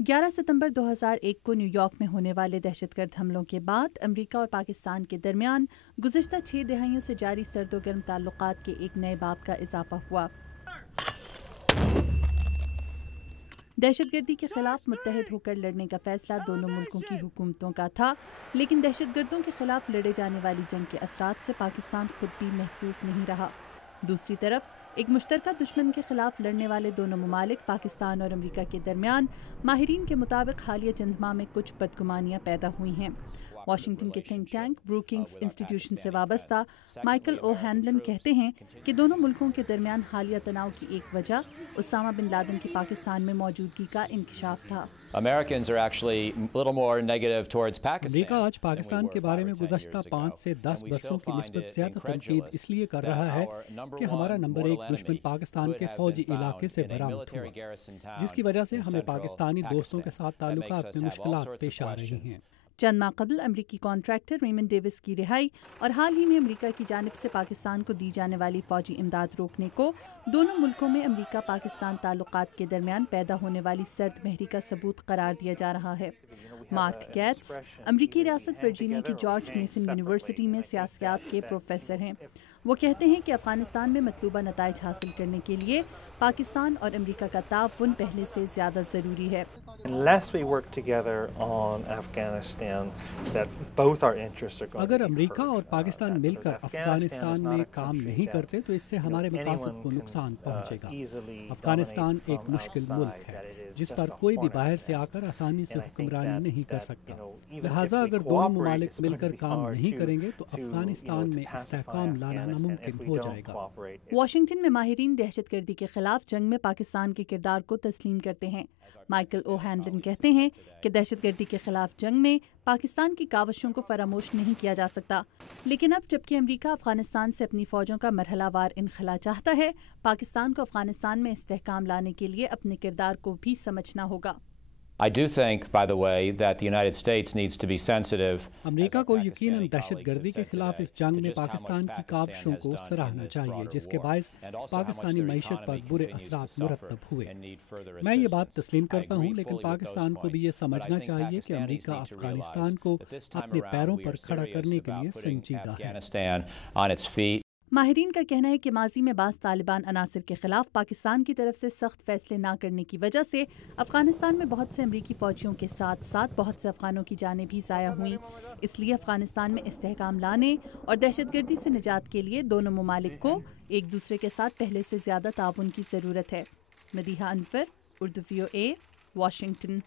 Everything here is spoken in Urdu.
11 ستمبر 2001 کو نیو یارک میں ہونے والے دہشت گرد حملوں کے بعد امریکہ اور پاکستان کے درمیان گزشتہ 6 دہائیوں سے جاری سرد و گرم تعلقات کے ایک نئے باب کا اضافہ ہوا۔ دہشت گردی کے خلاف متحد ہو کر لڑنے کا فیصلہ دونوں ملکوں کی حکومتوں کا تھا، لیکن دہشت گردوں کے خلاف لڑے جانے والی جنگ کے اثرات سے پاکستان خود بھی محفوظ نہیں رہا۔ دوسری طرف ایک مشترکہ دشمن کے خلاف لڑنے والے دونوں ممالک پاکستان اور امریکہ کے درمیان ماہرین کے مطابق حالیہ چند ماہ میں کچھ بدگمانیاں پیدا ہوئی ہیں۔ واشنگٹن کے تھنک ٹینک بروکنگز انسٹی ٹیوشن سے وابستہ مائیکل او ہینلن کہتے ہیں کہ دونوں ملکوں کے درمیان حالیہ تناؤ کی ایک وجہ اسامہ بن لادن کی پاکستان میں موجودگی کا انکشاف تھا۔ امریکہ آج پاکستان کے بارے میں گزشتہ 5 سے 10 برسوں کی نسبت زیادہ تنقید اس لیے کر رہا ہے کہ ہمارا نمبر 1 دشمن پاکستان کے فوجی علاقے سے برآمد ہوا، جس کی وجہ سے ہمیں پاکستانی دوستوں کے ساتھ تعلقات میں مشکلات پیش آ رہی ہیں۔ چند ماہ قبل امریکی کانٹریکٹر ریمنڈ ڈیوس کی رہائی اور حال ہی میں امریکہ کی جانب سے پاکستان کو دی جانے والی فوجی امداد روکنے کو دونوں ملکوں میں امریکہ پاکستان تعلقات کے درمیان پیدا ہونے والی سرد مہری کا ثبوت قرار دیا جا رہا ہے۔ مارک گیٹس امریکی ریاست ورجینیا کی جارج میسن یونیورسٹی میں سیاسیات کے پروفیسر ہیں۔ وہ کہتے ہیں کہ افغانستان میں مطلوبہ نتائج حاصل کرنے کے لیے پاکستان اور امریکہ کا تعاون پہلے سے زیادہ ضروری ہے۔ اگر امریکہ اور پاکستان مل کر افغانستان میں کام نہیں کرتے تو اس سے ہمارے مقاصد کو نقصان پہنچے گا۔ افغانستان ایک مشکل ملک ہے جس پر کوئی بھی باہر سے آ کر آسانی سے حکمرانی نہیں کر سکتا، لہٰذا اگر دونوں ممالک مل کر کام نہیں کریں گے تو افغانستان میں استحکام لانا ناممکن ہو جائے گا۔ واشنگٹن میں ماہرین دہشت گردی کے خلاف جنگ میں پاکستان کے کردار کو تسلیم کرتے ہیں۔ مائیکل او ہینلن کہتے ہیں کہ دہشت گردی کے خلاف جنگ میں پاکستان کی کاوشوں کو فراموش نہیں کیا جا سکتا، لیکن اب جبکہ امریکہ افغانستان سے اپنی فوجوں کا مرحلہ وار انخلا چاہتا ہے، پاکستان کو افغانستان میں استحکام لانے کے لیے اپنے کردار کو بھی سمجھنا ہوگا۔ امریکہ کو یقیناً دہشت گردی کے خلاف اس جنگ میں پاکستان کی کاوشوں کو سراہنا چاہیے، جس کے باعث پاکستانی معیشت پر برے اثرات مرتب ہوئے۔ میں یہ بات تسلیم کرتا ہوں، لیکن پاکستان کو بھی یہ سمجھنا چاہیے کہ امریکہ افغانستان کو اپنے پیروں پر کھڑا کرنے کے لیے سنجیدہ ہے۔ ماہرین کا کہنا ہے کہ ماضی میں بعض طالبان عناصر کے خلاف پاکستان کی طرف سے سخت فیصلے نہ کرنے کی وجہ سے افغانستان میں بہت سے امریکی فوجیوں کے ساتھ ساتھ بہت سے افغانوں کی جانیں بھی ضائع ہوئیں۔ اس لیے افغانستان میں استحکام لانے اور دہشت گردی سے نجات کے لیے دونوں ممالک کو ایک دوسرے کے ساتھ پہلے سے زیادہ تعاون کی ضرورت ہے۔ مدیحہ انور، اردو VOA، واشنگٹن۔